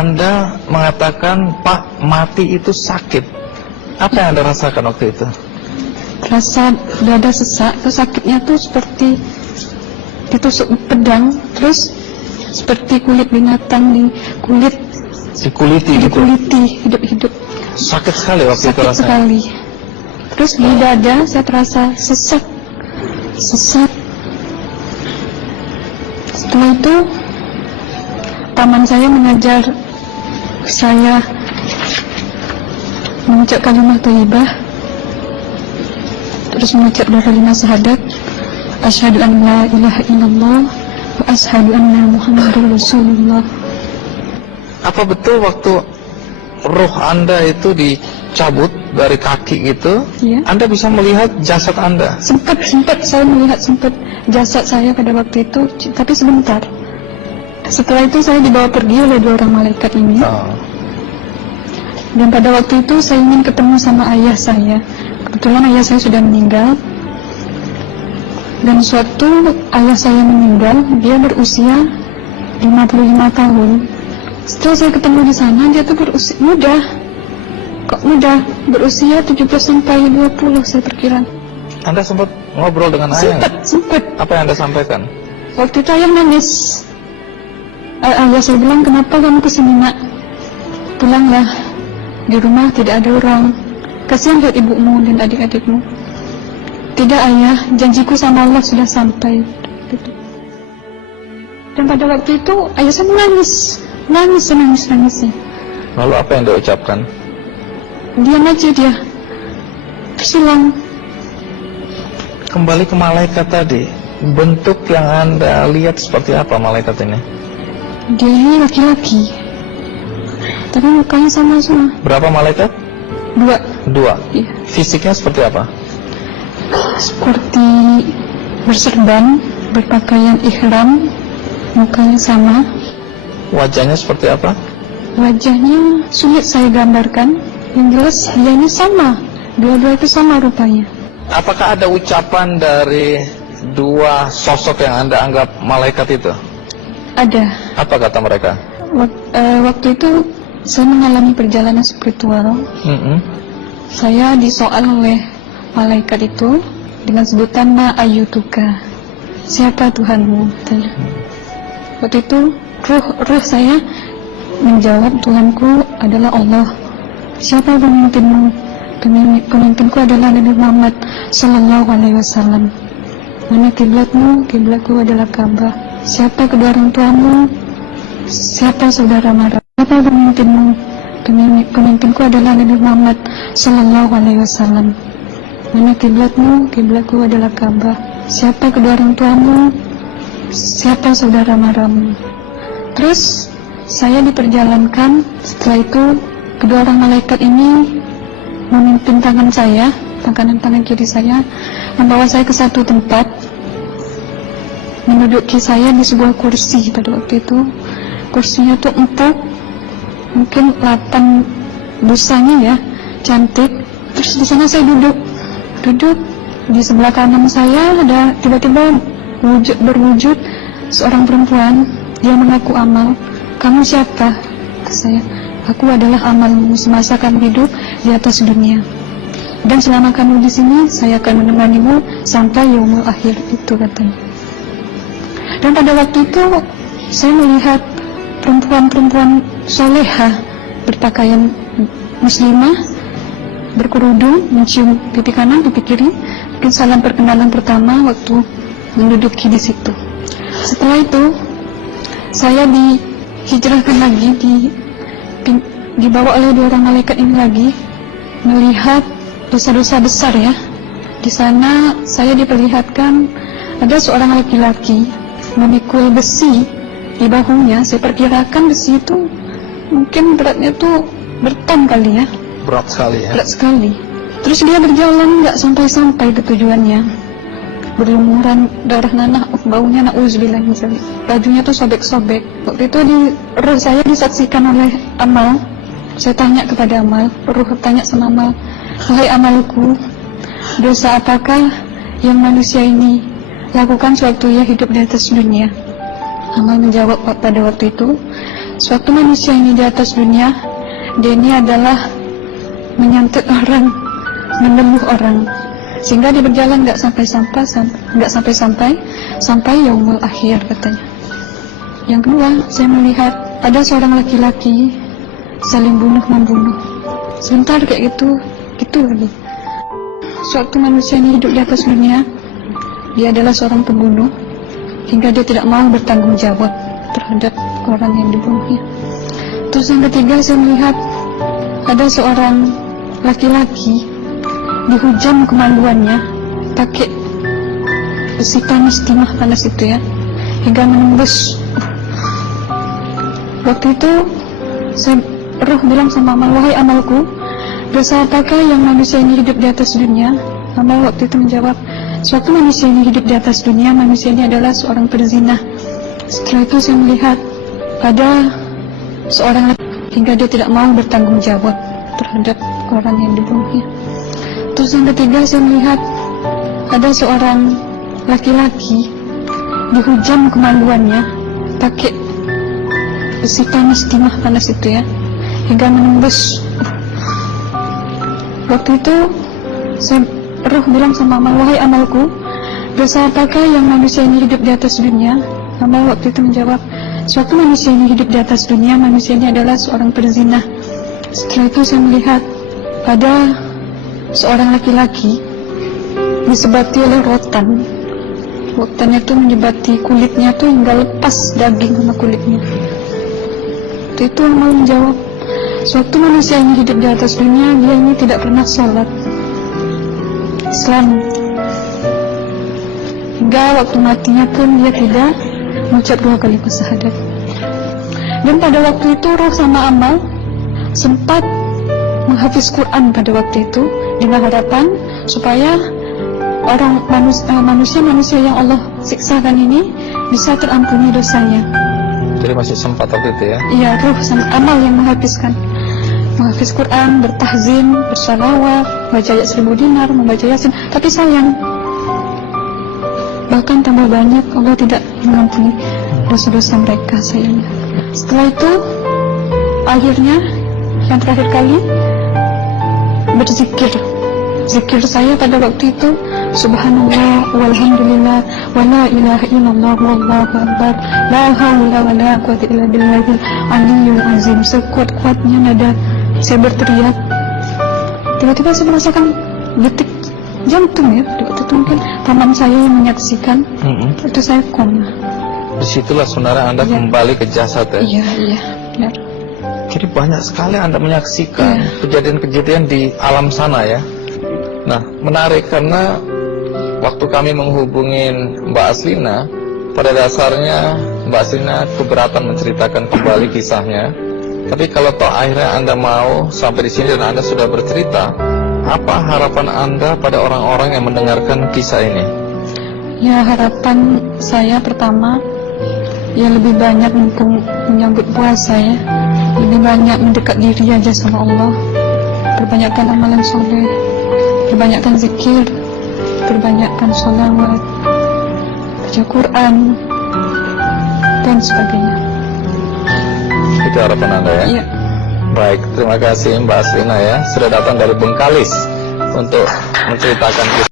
Anda mengatakan Pak mati itu sakit. Apa yang Anda rasakan waktu itu? Rasa dada sesak, terus sakitnya tuh seperti ditusuk pedang, terus seperti kulit binatang Dikuliti gitu? dikuliti hidup-hidup. Sakit sekali waktu itu Sakit rasanya? sekali. Terus di dada saya terasa sesak. Setelah itu paman saya mengajar saya mengucap kalimat thayyibah, terus mengucap doa kalimat syahadat, asyhadu an la ilaha illallah wa asyhadu anna muhammadar rasulullah. Apa betul waktu roh Anda itu dicabut dari kaki gitu, Ya. Anda bisa melihat jasad Anda? Sempat saya melihat jasad saya pada waktu itu, tapi sebentar. Setelah itu saya dibawa pergi oleh 2 orang malaikat ini. Oh. Dan pada waktu itu saya ingin ketemu sama ayah saya. Kebetulan ayah saya sudah meninggal. Dan suatu ayah saya meninggal, dia berusia 55 tahun. Setelah saya ketemu di sana, dia tuh berusia muda. Kok muda? Berusia 17 sampai 20 saya perkira. Anda sempat ngobrol dengan ayah? Sempat. Apa yang Anda sampaikan? Waktu itu ayah nangis. Ayah saya bilang, kenapa kamu kesini nak? Pulanglah, di rumah tidak ada orang. Kasihan lihat ibumu dan adik-adikmu. Tidak ayah, janjiku sama Allah sudah sampai. Dan pada waktu itu ayah saya menangis. Lalu apa yang dia ucapkan? Diam aja dia, terus hilang. Kembali ke malaikat tadi, bentuk yang Anda lihat seperti apa malaikat ini? Dia ini laki-laki, tapi mukanya sama semua. Berapa malaikat? 2. 2. Iya. Fisiknya seperti apa? Seperti berserban, berpakaian ihram, mukanya sama. Wajahnya seperti apa? Wajahnya sulit saya gambarkan. Yang jelas dia ini sama, dua-dua itu sama rupanya. Apakah ada ucapan dari 2 sosok yang Anda anggap malaikat itu? Ada. Apa kata mereka? Waktu itu saya mengalami perjalanan spiritual. Saya disoal oleh malaikat itu dengan sebutan Ma ayyutuka, siapa Tuhanmu? Waktu itu roh saya menjawab, Tuhanku adalah Allah. Siapa pemimpinmu? Pemimpinku adalah Nabi Muhammad Sallallahu Alaihi Wasallam. Mana kiblatmu? Kiblatku adalah Ka'bah. Siapa kedua orang tuamu? Siapa saudara mara? Siapa pemimpinmu? Pemimpinku adalah Nabi Muhammad Sallallahu Alaihi Wasallam. Mana kiblatmu? Kiblatku adalah Ka'bah. Siapa kedua orang tuamu? Siapa saudara maramu? Terus saya diperjalankan. Setelah itu kedua orang malaikat ini memimpin tangan saya, tangan kiri saya, membawa saya ke satu tempat, menduduki saya di sebuah kursi. Pada waktu itu kursinya tuh empuk, mungkin 8 busanya ya, cantik. Terus di sana saya duduk di sebelah kanan saya ada tiba-tiba berwujud seorang perempuan. Dia mengaku Amal. Kamu siapa? Saya, aku adalah amalmu semasa kamu hidup di atas dunia. Dan selama kamu di sini, saya akan menemanimu sampai yaumul akhir, itu katanya. Dan pada waktu itu saya melihat perempuan-perempuan solehah berpakaian muslimah, berkerudung, mencium pipi kanan, pipi kiri. Mungkin salam perkenalan pertama waktu menduduki di situ. Setelah itu saya dihijrahkan lagi, dibawa oleh 2 orang malaikat ini lagi, melihat dosa-dosa besar ya. Di sana saya diperlihatkan ada seorang laki-laki memikul besi di bahunya. Saya perkirakan besi itu mungkin beratnya tuh berton kali ya. Berat sekali ya. Berat sekali. Terus dia berjalan nggak sampai ke tujuannya. Berlumuran darah nanah, baunya na'udzubillah misalnya. Bajunya tuh sobek-sobek. Waktu itu roh saya disaksikan oleh Amal. Saya tanya kepada Amal, roh tanya sama Amal, wahai amalku, dosa apakah yang manusia ini lakukan sewaktu ia hidup di atas dunia? Amal menjawab pada waktu itu, Suatu manusia ini di atas dunia, dia ini adalah menyantet orang, menemuh orang, sehingga dia berjalan nggak sampai yaumul akhir katanya. Yang kedua, saya melihat ada seorang laki-laki saling bunuh membunuh. Sebentar kayak gitu lagi. Suatu manusia ini hidup di atas dunia, dia adalah seorang pembunuh, hingga dia tidak mau bertanggung jawab terhadap orang yang dibunuhnya. Terus yang ketiga, saya melihat ada seorang laki-laki dihujam kemaluannya pakai besi panas, timah panas itu ya, hingga menembus. Waktu itu roh bilang sama amal, wahai amalku, dosa apakah yang manusia ini hidup di atas dunia? Amal waktu itu menjawab, suatu manusia ini hidup di atas dunia, manusia ini adalah seorang perzina. Setelah itu saya melihat ada seorang laki, hingga dia tidak mau bertanggung jawab terhadap orang yang dibunuhnya. Terus yang ketiga, saya melihat ada seorang laki-laki dihujam kemaluannya pakai besi panas, timah panas itu ya, hingga menembus. Waktu itu roh bilang sama amal, wahai amalku, dosa apakah yang manusia ini hidup di atas dunia? Amal waktu itu menjawab, suatu manusia ini hidup di atas dunia, manusia ini adalah seorang perzina. Setelah itu saya melihat ada seorang laki-laki disebati oleh rotan. Rotannya itu menyebati kulitnya tuh hingga lepas daging sama kulitnya. Itu amal menjawab, suatu manusia yang hidup di atas dunia, dia ini tidak pernah sholat Islam, hingga waktu matinya pun dia tidak mengucap 2 kali syahadat. Dan pada waktu itu roh sama amal sempat menghafiz Quran pada waktu itu dengan harapan supaya orang manusia yang Allah siksakan ini bisa terampuni dosanya. Jadi masih sempat waktu itu ya? Iya, roh sama amal yang menghafiz Quran, bertahzim, bersalawat, baca ayat 1000 dinar, membaca yasin. Tapi sayang, bahkan tambah banyak Allah tidak mengampuni dosa-dosa mereka sayangnya. Setelah itu, akhirnya yang terakhir kali berzikir. Zikir saya pada waktu itu, subhanallah, walhamdulillah, wa la ilaha illallah, wallahu akbar, la haula wa la quwwata illa billahil aliyyil azim. Sekuat-kuatnya nada saya berteriak, tiba-tiba saya merasakan detik jantung ya. Waktu itu mungkin paman saya yang menyaksikan. Itu saya koma. Disitulah saudara Anda kembali ke jasad ya? Iya, benar. Jadi banyak sekali Anda menyaksikan kejadian-kejadian di alam sana ya. Nah, menarik karena waktu kami menghubungin Mbak Aslina, pada dasarnya Mbak Aslina keberatan menceritakan kembali kisahnya. Tapi kalau toh akhirnya Anda mau sampai di sini dan Anda sudah bercerita, apa harapan Anda pada orang-orang yang mendengarkan kisah ini? Ya, harapan saya pertama, ya lebih banyak menyambut puasa ya, lebih banyak mendekat diri aja sama Allah, perbanyakkan amalan soleh, perbanyakkan zikir, perbanyakkan sholawat, baca Quran, dan sebagainya. Itu harapan Anda ya? Iya. Baik, terima kasih Mbak Aslina ya, sudah datang dari Bengkalis untuk menceritakan kisah.